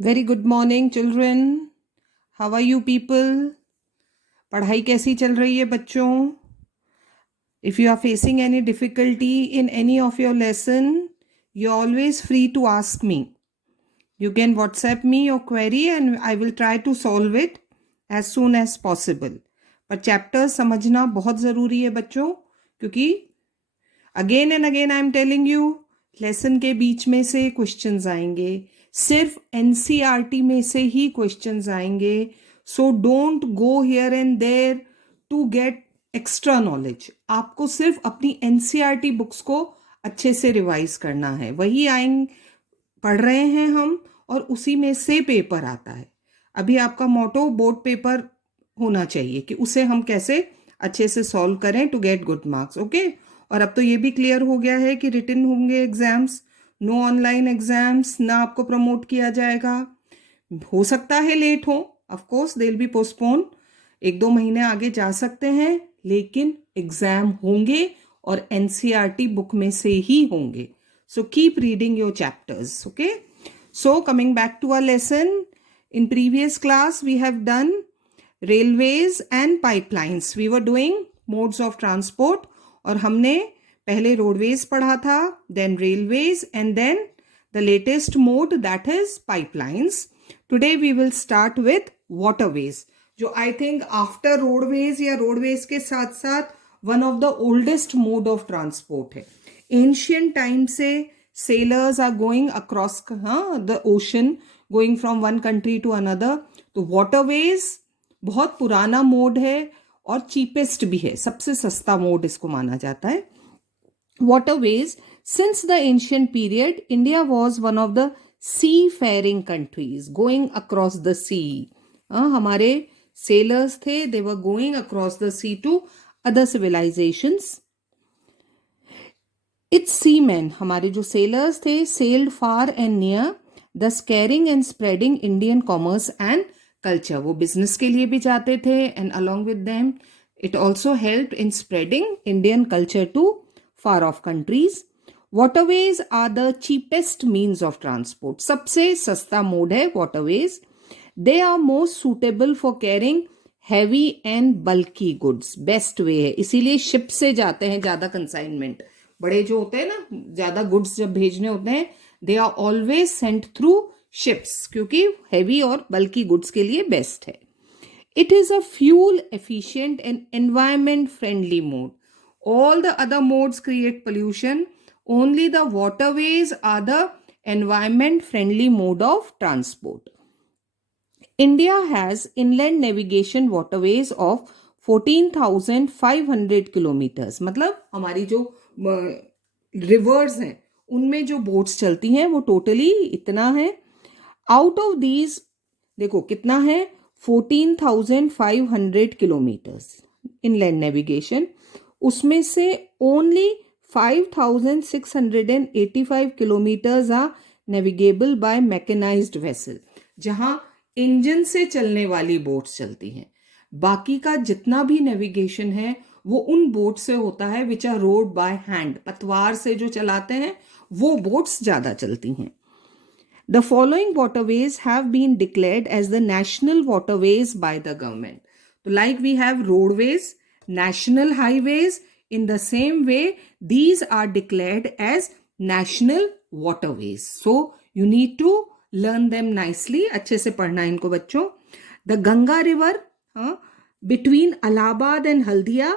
Very good morning children. How are you people? पढ़ाई कैसी चल रही है बच्चों? If you are facing any difficulty in any of your lesson, you are always free to ask me. You can WhatsApp me your query and I will try to solve it as soon as possible. पर chapters समझना बहुत ज़रूरी है बच्चों, क्योंकि again and again I am telling you, lesson के बीच में से क्वेश्चंस आएंगे, सिर्फ एनसीईआरटी में से ही क्वेश्चंस आएंगे. So don't go here and there to get extra knowledge. आपको सिर्फ अपनी एनसीईआरटी बुक्स को अच्छे से रिवाइज करना है. वही आएंगे, पढ़ रहे हैं हम, और उसी में से पेपर आता है. अभी आपका मोटो बोर्ड पेपर होना चाहिए कि उसे हम कैसे अच्छे से सॉल्व करें to get good marks. Okay. और अब तो ये भी क्लियर हो गया है कि रिटन होंगे एग्जाम्स, नो ऑनलाइन एग्जाम्स, ना आपको प्रमोट किया जाएगा. हो सकता है लेट हो, of course they will be postpone, 1-2 महीने आगे जा सकते हैं, लेकिन एग्जाम होंगे और एनसीईआरटी बुक में से ही होंगे. So keep reading your chapters, okay? So coming back to our lesson, in previous class we have done railways and pipelines. We were doing modes of transport और हमने पहले roadways पढ़ा था, then railways, and then the latest mode, that is pipelines. Today we will start with waterways, जो I think after roadways या roadways के साथ साथ one of the oldest mode of transport है. एंशियंट टाइम से sailors are going across the ocean, going from one country to another. तो waterways बहुत पुराना मोड है और चीपेस्ट भी है, सबसे सस्ता मोड इसको माना जाता है. Waterways, since the ancient period India was one of the sea faring countries going across the sea. हमारे सेलर्स थे, they were going across the sea to other civilisations. Its seamen, हमारे जो sailors थे, sailed far and near, thus carrying and spreading Indian commerce and culture. वो business के लिए भी जाते थे, and along with them, it also helped in spreading Indian culture to far off countries. Waterways are the cheapest means of transport. सबसे सस्ता mode है waterways. They are most suitable for carrying heavy and bulky goods. Best way है, इसीलिए ship से जाते हैं ज़्यादा consignment. बड़े जो होते हैं ना, ज्यादा गुड्स जब भेजने होते हैं, they are always sent through ships, क्योंकि हैवी और बल्कि गुड्स के लिए बेस्ट है. It is a fuel efficient and environment friendly mode. All the other modes create pollution, only the waterways are the environment friendly mode of transport. India has inland navigation waterways of 14,500 kilometres. मतलब हमारी जो reverse हैं उनमें जो boats चलती हैं वो totally इतना है. आउट ऑफ दीज देखो कितना है, 14,500 किलोमीटर्स इनलैंड नेविगेशन. उसमें से only 5,685 kilometres are navigable by mechanised vessel, जहां इंजन से चलने वाली बोट्स चलती हैं. बाकी का जितना भी नेविगेशन है वो उन बोट से होता है which are rowed by hand. पतवार से जो चलाते हैं वो बोट्स ज्यादा चलती हैं. The following waterways have been declared as the national waterways by the government. तो like we have roadways, national highways, in the same way these are declared as national waterways. So you need to learn them nicely. अच्छे से पढ़ना इनको बच्चों. The Ganga river between Allahabad and Haldia,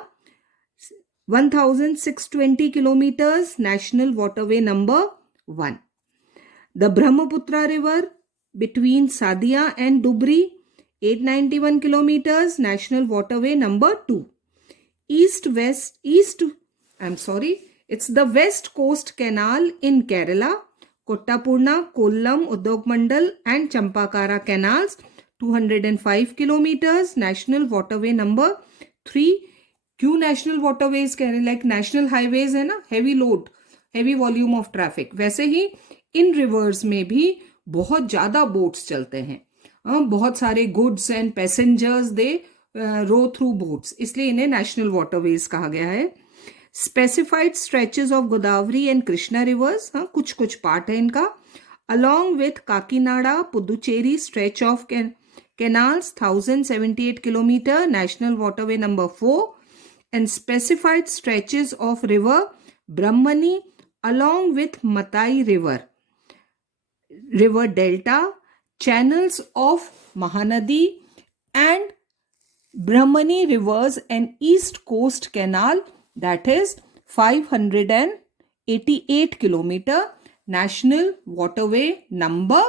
1,620 kilometers, national waterway number 1. The Brahmaputra river between Sadia and Dubri, 891 kilometers, national waterway number 2. It's the West Coast Canal in Kerala, Kottapurna, Kollam, Uddog Mandal and Champakara canals, 205 kilometers, national waterway number 3. क्यों national waterways कह रहे हैं? Like national highways है ना, heavy load, heavy volume of traffic. वैसे ही इन reverse में भी बहुत ज्यादा बोट्स चलते हैं, बहुत सारे goods and passengers they row through boats, इसलिए इन्हें नेशनल वाटरवेज कहा गया है. Specified stretches of Godavari and Krishna rivers, कुछ कुछ पार्ट है इनका, along with Kakinada Puducherry stretch of canals 1078 kilometer, national waterway number 4, and specified stretches of river Brahmani along with Matai river delta, channels of Mahanadi and Brahmani rivers and East Coast Canal, that is 588 kilometer, national waterway number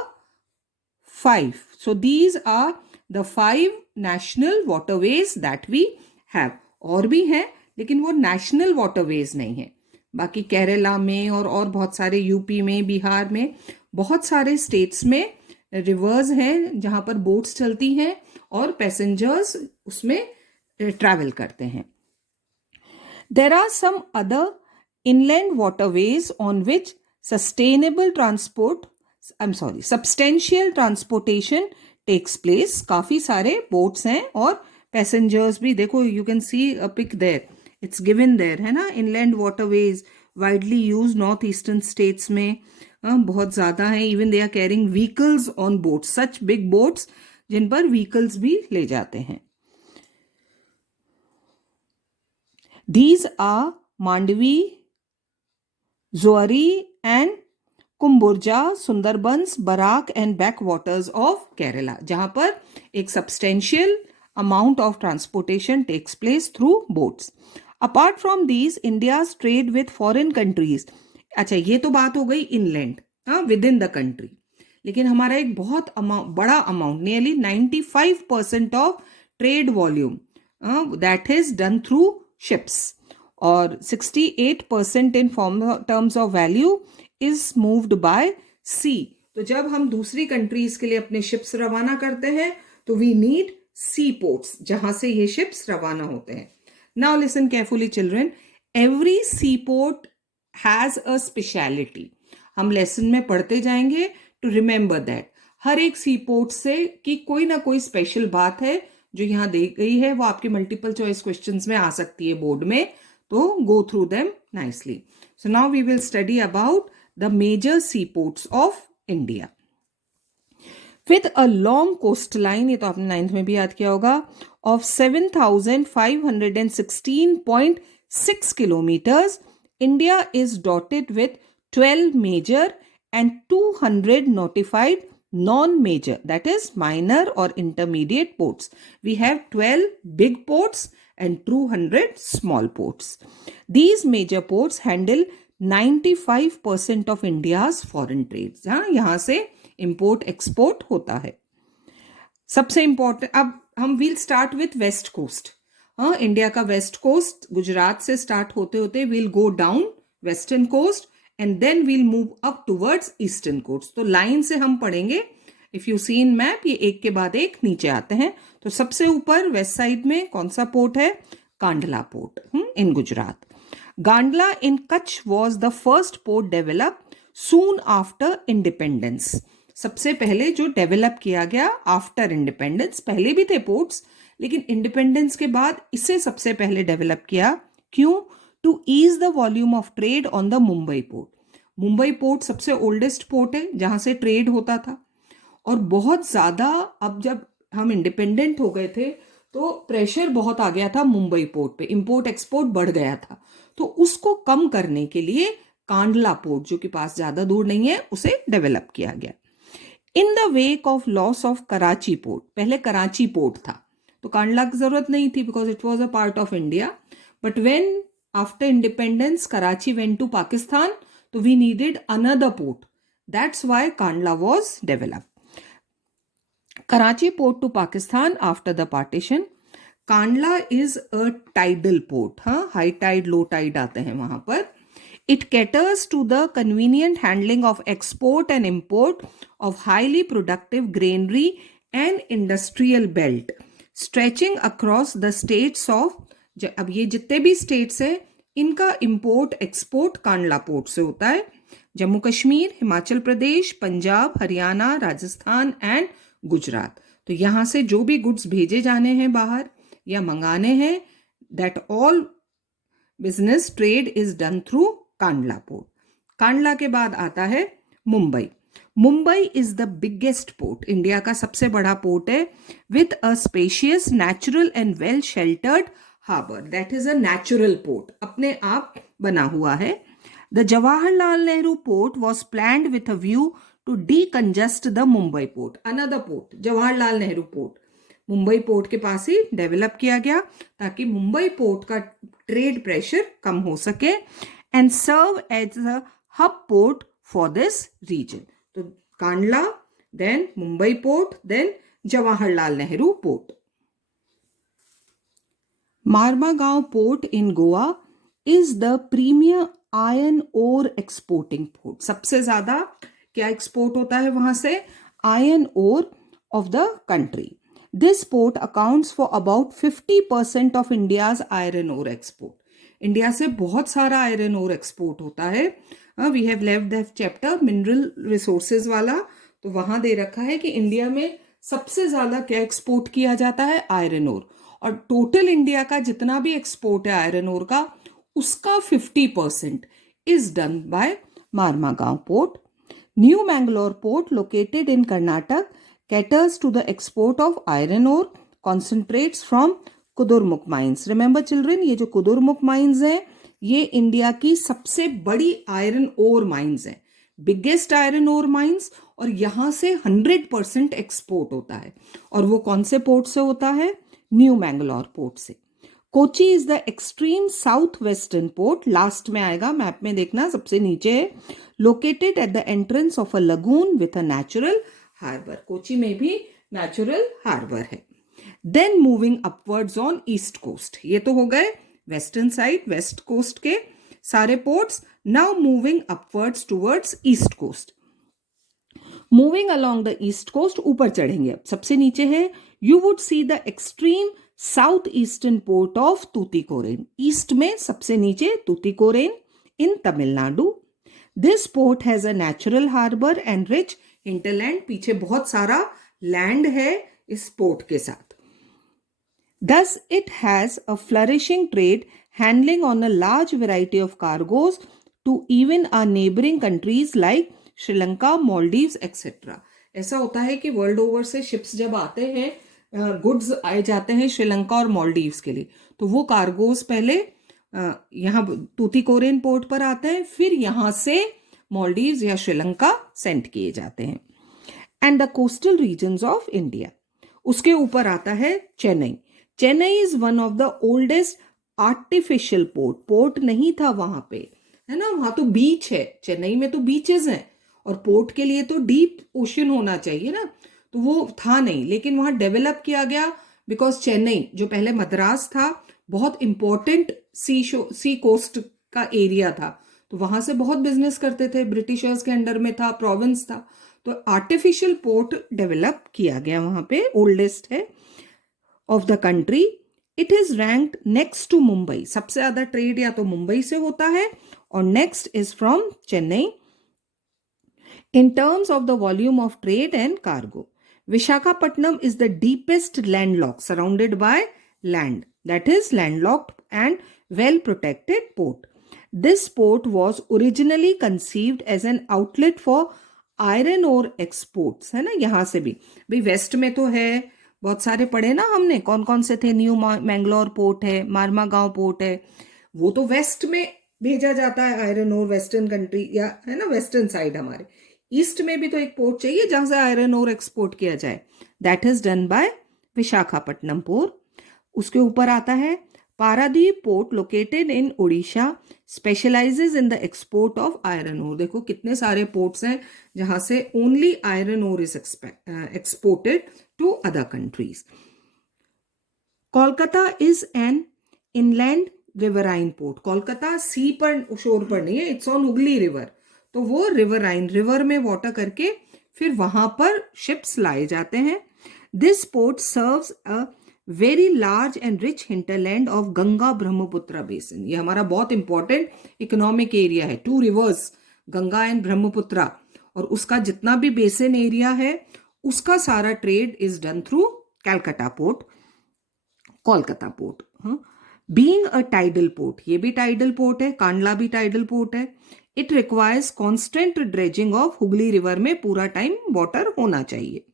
5. So these are the 5 national waterways that we have. और भी हैं लेकिन वो national waterways नहीं है. बाकी केरला में और बहुत सारे यूपी में, बिहार में, बहुत सारे स्टेट्स में रिवर्स हैं जहां पर बोट्स चलती हैं और पैसेंजर्स उसमें ट्रैवल करते हैं. There are some other inland waterways on which substantial transportation takes place. काफी सारे बोट्स हैं और पैसेंजर्स भी. देखो, you can see a pic there, it's given there, है ना. Inland waterways widely use north eastern states में बहुत ज्यादा है. Even they are carrying vehicles on boats, such big boats जिन पर व्हीकल्स भी ले जाते हैं. These are Mandovi, Zuari and Cumbarjua, Sundarbans, Barak and back waters of Kerala, जहां पर एक substantial amount of transportation takes place through boats. Apart from these, India's trade with foreign countries. अच्छा, ये तो बात हो गई inland, within the country. लेकिन हमारा एक बहुत बड़ा amount, nearly 95% of trade volume that is done through ships, और 68% in terms of value is moved by sea. तो जब हम दूसरी कंट्रीज के लिए अपने शिप्स रवाना करते हैं तो वी नीड सी पोर्ट्स, जहां से ये शिप्स रवाना होते हैं. Now listen carefully children, every sea port has a speciality. हम लेसन में पढ़ते जाएंगे टू रिमेंबर दैट. हर एक सी पोर्ट से की कोई ना कोई स्पेशल बात है जो यहाँ दी गई है. वो आपके मल्टीपल चॉइस क्वेश्चंस में आ सकती है बोर्ड में, तो go through them nicely. So now we will study about the major sea ports of India. With a long coastline, ये तो आपने 9th में भी याद किया होगा, of 7,516.6 kilometers, India is dotted with 12 major and 200 notified non-major, that is minor or intermediate ports. We have 12 big ports and 200 small ports. These major ports handle 95% of India's foreign trades. हाँ, यहाँ से import export होता है. सबसे important, अब हम will start with west coast. India का west coast Gujarat से स्टार्ट होते होते will go down western coast and then will move up towards eastern coast. तो लाइन से हम पढ़ेंगे. If you see in map, ये एक के बाद एक नीचे आते हैं. तो सबसे ऊपर वेस्ट साइड में कौन सा पोर्ट है? Kandla port in Gujarat. Kandla in Kutch was the first port developed soon after independence. सबसे पहले जो डेवलप किया गया आफ्टर इंडिपेंडेंस. पहले भी थे पोर्ट्स, लेकिन इंडिपेंडेंस के बाद इसे सबसे पहले डेवलप किया. क्यों? To ease the volume of trade on the Mumbai port. Mumbai port सबसे ओल्डेस्ट पोर्ट है जहां से ट्रेड होता था, और बहुत ज्यादा, अब जब हम इंडिपेंडेंट हो गए थे तो प्रेशर बहुत आ गया था मुंबई पोर्ट पे, इंपोर्ट एक्सपोर्ट बढ़ गया था. तो उसको कम करने के लिए कांडला पोर्ट, जो कि पास ज्यादा दूर नहीं है, उसे डेवलप किया गया. In the wake of loss of Karachi port, पहले कराची पोर्ट था तो कांडला की जरूरत नहीं थी because it was a part of India. But when after independence Karachi went to Pakistan, तो we needed another port. That's why Kandla was developed. Karachi port to Pakistan after the partition. Kandla is a tidal port. High tide, low tide आते हैं वहां पर. It caters to the convenient handling of export and import of highly productive granary and industrial belt stretching across the states of, अब ये जितने भी states हैं इनका import export कांडला पोर्ट से होता है. जम्मू कश्मीर, हिमाचल प्रदेश, पंजाब, हरियाणा, राजस्थान एंड गुजरात. तो यहां से जो भी गुड्स भेजे जाने हैं बाहर या मंगाने हैं, that all business trade is done through Kandla port. Kandla के बाद आता है Mumbai. Mumbai is the biggest port, India का सबसे बड़ा पोर्ट है, with a spacious natural and well sheltered harbour, that is a natural port, अपने आप बना हुआ है. The Jawaharlal Nehru port was planned with a view to decongest the Mumbai port, another port Jawaharlal Nehru port Mumbai port के पास ही डेवलप किया गया ताकि मुंबई पोर्ट का ट्रेड प्रेशर कम हो सके, and serve as a hub port for this region. तो Kandla, then Mumbai port, then Jawaharlal Nehru port. Marmagao port in Goa is the premier iron ore exporting port. सबसे ज्यादा क्या एक्सपोर्ट होता है वहां से? Iron ore of the country. This port accounts for about 50% of India's iron ore export. India से बहुत सारा आयरन ओर एक्सपोर्ट होता है. We have left that chapter mineral resources वाला, तो वहां दे रखा है कि इंडिया में सबसे ज्यादा क्या एक्सपोर्ट किया जाता है? Iron ore. और टोटल इंडिया का जितना भी एक्सपोर्ट है आयरन ओर का, उसका 50% is done by Marmagao port. New Mangalore port located in Karnataka caters to the export of iron ore concentrates from Kudremukh mines. Remember children, ये जो कुदुरमुख माइंस हैं ये इंडिया की सबसे बड़ी आयरन ओर माइंस हैं, बिगेस्ट आयरन ओर माइंस, और यहां से 100% एक्सपोर्ट होता है. और वो कौन से पोर्ट से होता है? न्यू मैंगलोर पोर्ट से. Kochi is the extreme south western port, last में आएगा, मैप में देखना सबसे नीचे है. Located at the entrance of a lagoon with a natural harbour. Kochi में भी नेचुरल हार्बर है. Then moving upwards on east coast. ये तो हो गए वेस्टर्न साइड, वेस्ट कोस्ट के सारे ports. Now moving upwards towards east coast. Moving along the east coast, ऊपर चढ़ेंगे. अब सबसे नीचे है, you would see the extreme south eastern port of Tuticorin. East में सबसे नीचे Tuticorin in Tamil Nadu. This port has a natural harbour and rich hinterland. पीछे बहुत सारा लैंड है इस पोर्ट के साथ. Thus it has a flourishing trade, handling on a large variety of cargoes to even our neighboring countries like Sri Lanka, Maldives, etc. ऐसा होता है कि वर्ल्ड ओवर से शिप्स जब आते हैं, गुड्स आए जाते हैं श्रीलंका और मालदीव्स के लिए, तो वो कार्गोज पहले यहाँ तूतीकोरेन पोर्ट पर आते हैं, फिर यहाँ से मालदीव्स या श्रीलंका सेंड किए जाते हैं. And the coastal regions of India. उसके ऊपर आता है Chennai. Chennai is one of the oldest artificial port. Port नहीं था वहां पे, है ना, वहां तो बीच है. चेन्नई में तो बीचेस हैं, और पोर्ट के लिए तो डीप ओशन होना चाहिए ना, तो वो था नहीं. लेकिन वहां डेवलप किया गया बिकॉज चेन्नई, जो पहले मद्रास था, बहुत इंपॉर्टेंट सी कोस्ट का एरिया था, तो वहां से बहुत बिजनेस करते थे. ब्रिटिशर्स के अंडर में था, प्रोविंस था, तो आर्टिफिशियल पोर्ट डेवलप किया गया वहां पे. ओल्डेस्ट है of the country. It is ranked next to Mumbai. सबसे ज्यादा ट्रेड या तो मुंबई से होता है, और next is from Chennai. In terms of the volume of trade and cargo, Visakhapatnam is the deepest landlock surrounded by land, that is landlocked and well protected port. This port was originally conceived as an outlet for iron ore exports. है ना, यहां से भी भाई waste में तो है, बहुत सारे पढ़े ना हमने, कौन कौन से थे? न्यू मैंगलोर पोर्ट है, मार्मागांव पोर्ट है, वो तो वेस्ट में भेजा जाता है आयरन ओर, वेस्टर्न कंट्री या है ना वेस्टर्न साइड. हमारे ईस्ट में भी तो एक पोर्ट चाहिए जहां से आयरन ओर एक्सपोर्ट किया जाए. That is done by Visakhapatnam port. उसके ऊपर आता है Paradip port located in Orissa, specialises in the export of iron ore. देखो कितने सारे पोर्ट्स हैं जहां से only iron ore is exported to other countries. Kolkata is an inland riverine port. Kolkata sea पर, शोर पर नहीं है, इट्स ऑन हुगली रिवर, तो वो रिवराइन, रिवर में वाटर करके फिर वहां पर शिप्स लाए जाते हैं. This port serves a very large and rich hinterland of Ganga Brahmaputra basin. ये हमारा बहुत इंपॉर्टेंट इकोनॉमिक एरिया है, 2 रिवर्स गंगा एंड ब्रह्मपुत्र, और उसका जितना भी बेसिन एरिया है उसका सारा trade is done through Calcutta port, Kolkata port. Being a tidal port, ये भी टाइडल पोर्ट है, कांडला भी टाइडल पोर्ट है. It requires constant dredging of Hooghly river में पूरा टाइम वाटर होना चाहिए.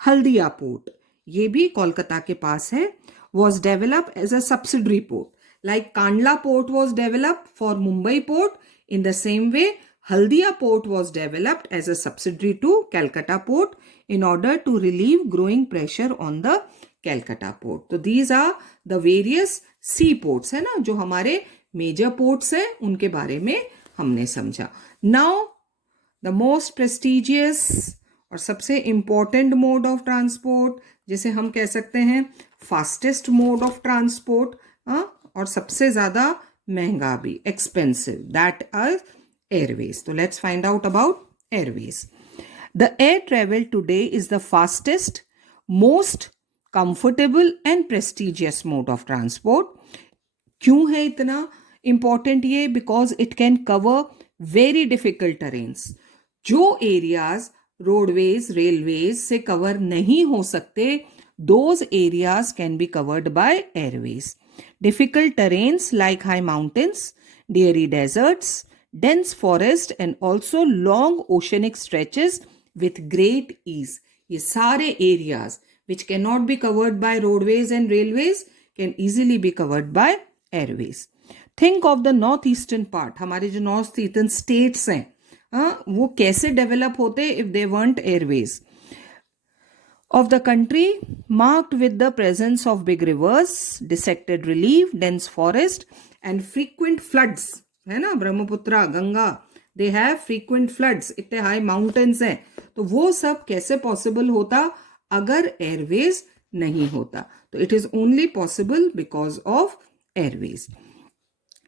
हल्दिया पोर्ट, ये भी कोलकाता के पास है, was developed as a subsidiary port. Like Kandla port was developed for Mumbai port, in the same way Haldia port was developed as a subsidiary to Calcutta port in order to relieve growing pressure on the Calcutta port. So these are the various sea ports है ना, जो हमारे major ports हैं, उनके बारे में हमने समझा. Now the most prestigious और सबसे इम्पोर्टेंट मोड ऑफ ट्रांसपोर्ट, जिसे हम कह सकते हैं फास्टेस्ट मोड ऑफ ट्रांसपोर्ट, और सबसे ज्यादा महंगा भी, एक्सपेंसिव, दैट आर एयरवेज. तो let's find out about airways. The air travel today is the fastest, most comfortable and prestigious mode of transport. क्यों है इतना इंपॉर्टेंट ये? Because it can cover very difficult terrains. जो areas roadways, railways से कवर नहीं हो सकते, those areas can be covered by airways. Difficult terrains like high mountains, dreary deserts, dense forest and also long oceanic stretches with great ease. ये सारे areas which cannot be covered by roadways and railways can easily be covered by airways. Think of the northeastern part. हमारे जो north eastern states हैं, वो कैसे develop होते if they want Airways of the country, marked with the presence of big reverse, dissected relief, dense forest and frequent floods, है ना, Brahmaputra, Ganga, they have frequent floods, इतने high mountains हैं. तो वो सब कैसे पॉसिबल होता अगर एयरवेज नहीं होता? तो it is only possible because of airways.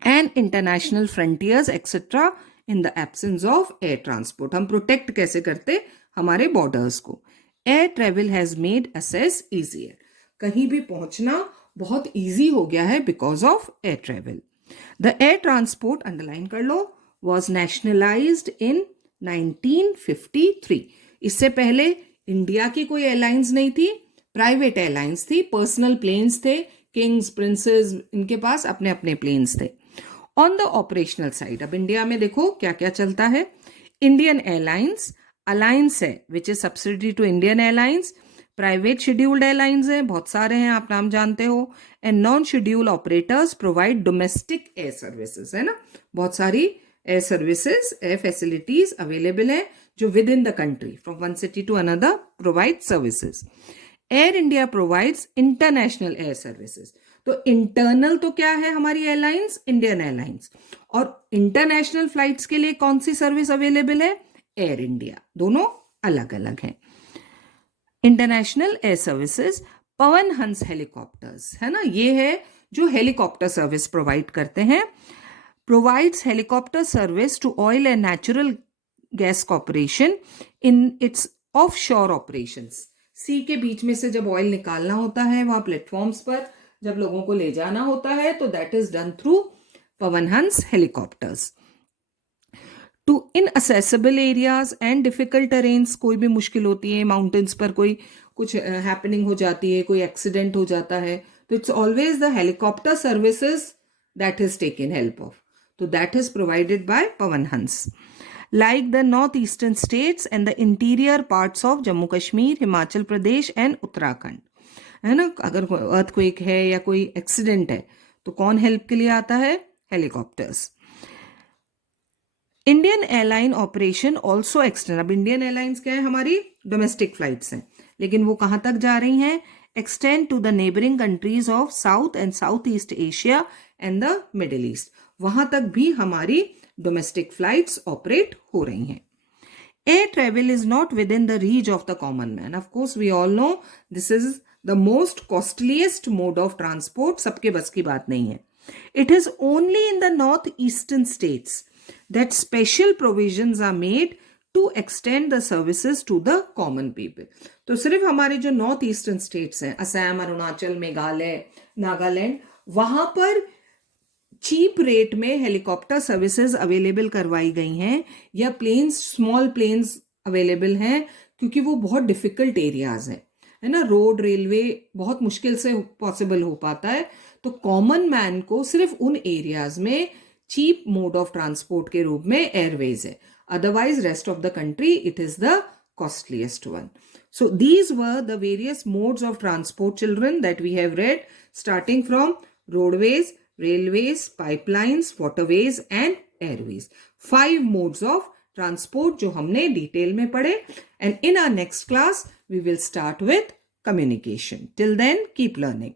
And international frontiers etcetera in the absence of air transport. हम प्रोटेक्ट कैसे करते हमारे बॉर्डर्स को? Air travel has made access easier. कहीं भी पहुंचना बहुत इजी हो गया है because of air travel. The air transport, underline कर लो, वॉज नेशनलाइज्ड इन 1953. इससे पहले इंडिया की कोई एयरलाइंस नहीं थी, प्राइवेट एयरलाइंस थी, पर्सनल प्लेन्स थे, किंग्स, प्रिंसेस, इनके पास अपने अपने प्लेन्स थे. ऑन द ऑपरेशनल साइड, अब इंडिया में देखो क्या क्या चलता है. इंडियन एयरलाइंस अलायंस है which is subsidiary to Indian airlines. Private scheduled airlines हैं, बहुत सारे हैं, आप नाम जानते हो. And non scheduled operators provide domestic air services, है ना, बहुत सारी air services, air facilities available है जो within the country from one city to another provide services. Air India provides international air services. तो इंटरनल तो क्या है हमारी एयरलाइंस, इंडियन एयरलाइंस, और इंटरनेशनल फ्लाइट्स के लिए कौन सी सर्विस अवेलेबल है? Air India. दोनों अलग अलग हैं. इंटरनेशनल एयर सर्विसेज, पवन हंस हेलीकॉप्टर्स, है ना, ये है जो हेलीकॉप्टर सर्विस प्रोवाइड करते हैं. Provides helicopter service to oil and natural gas corporation in its offshore operations. Sea के बीच में से जब ऑयल निकालना होता है, वहां प्लेटफॉर्म्स पर जब लोगों को ले जाना होता है, तो that is done through Pawan Hans helicopters. To inaccessible areas and difficult terrains, कोई भी मुश्किल होती है, माउंटेन्स पर कोई कुछ हैपनिंग हो जाती है, कोई एक्सीडेंट हो जाता है, तो it's always the helicopter services that is taken help of. तो that is provided by Pawan Hans. Like the northeastern states and the interior parts of Jammu Kashmir, Himachal Pradesh and Uttarakhand, है ना, अगर अर्थक्वेक है या कोई एक्सीडेंट है तो कौन हेल्प के लिए आता है? Helicopters. Indian airline operation also extend. अब इंडियन एयरलाइंस क्या है? हमारी डोमेस्टिक फ्लाइट्स हैं, लेकिन वो कहाँ तक जा रही हैं? Extend to the neighbouring countries of south and south east Asia and the middle east. वहां तक भी हमारी डोमेस्टिक फ्लाइट्स ऑपरेट हो रही हैं. Air travel is not within the reach of the common man. Of course we all know this is the most costliest mode of transport. सबके बस की बात नहीं है. It is only in the north eastern states that special provisions are made to extend the services to the common people. तो सिर्फ हमारे जो नॉर्थ ईस्टर्न स्टेट्स हैं, असम, अरुणाचल, मेघालय, नागालैंड, वहां पर चीप रेट में हेलीकॉप्टर सर्विसेज अवेलेबल करवाई गई हैं, या प्लेन्स, स्मॉल प्लेन्स अवेलेबल हैं, क्योंकि वो बहुत डिफिकल्ट एरियाज हैं, है ना, रोड, रेलवे बहुत मुश्किल से पॉसिबल हो पाता है. तो कॉमन मैन को सिर्फ उन एरियाज में चीप मोड ऑफ ट्रांसपोर्ट के रूप में एयरवेज है. Otherwise, rest of the country, it is the costliest one. So these were the various modes of transport, children, that we have read, starting from roadways, railways, pipelines, waterways and airways. 5 modes of transport जो हमने detail में पढ़े. And in our next class, we will start with communication. Till then, keep learning.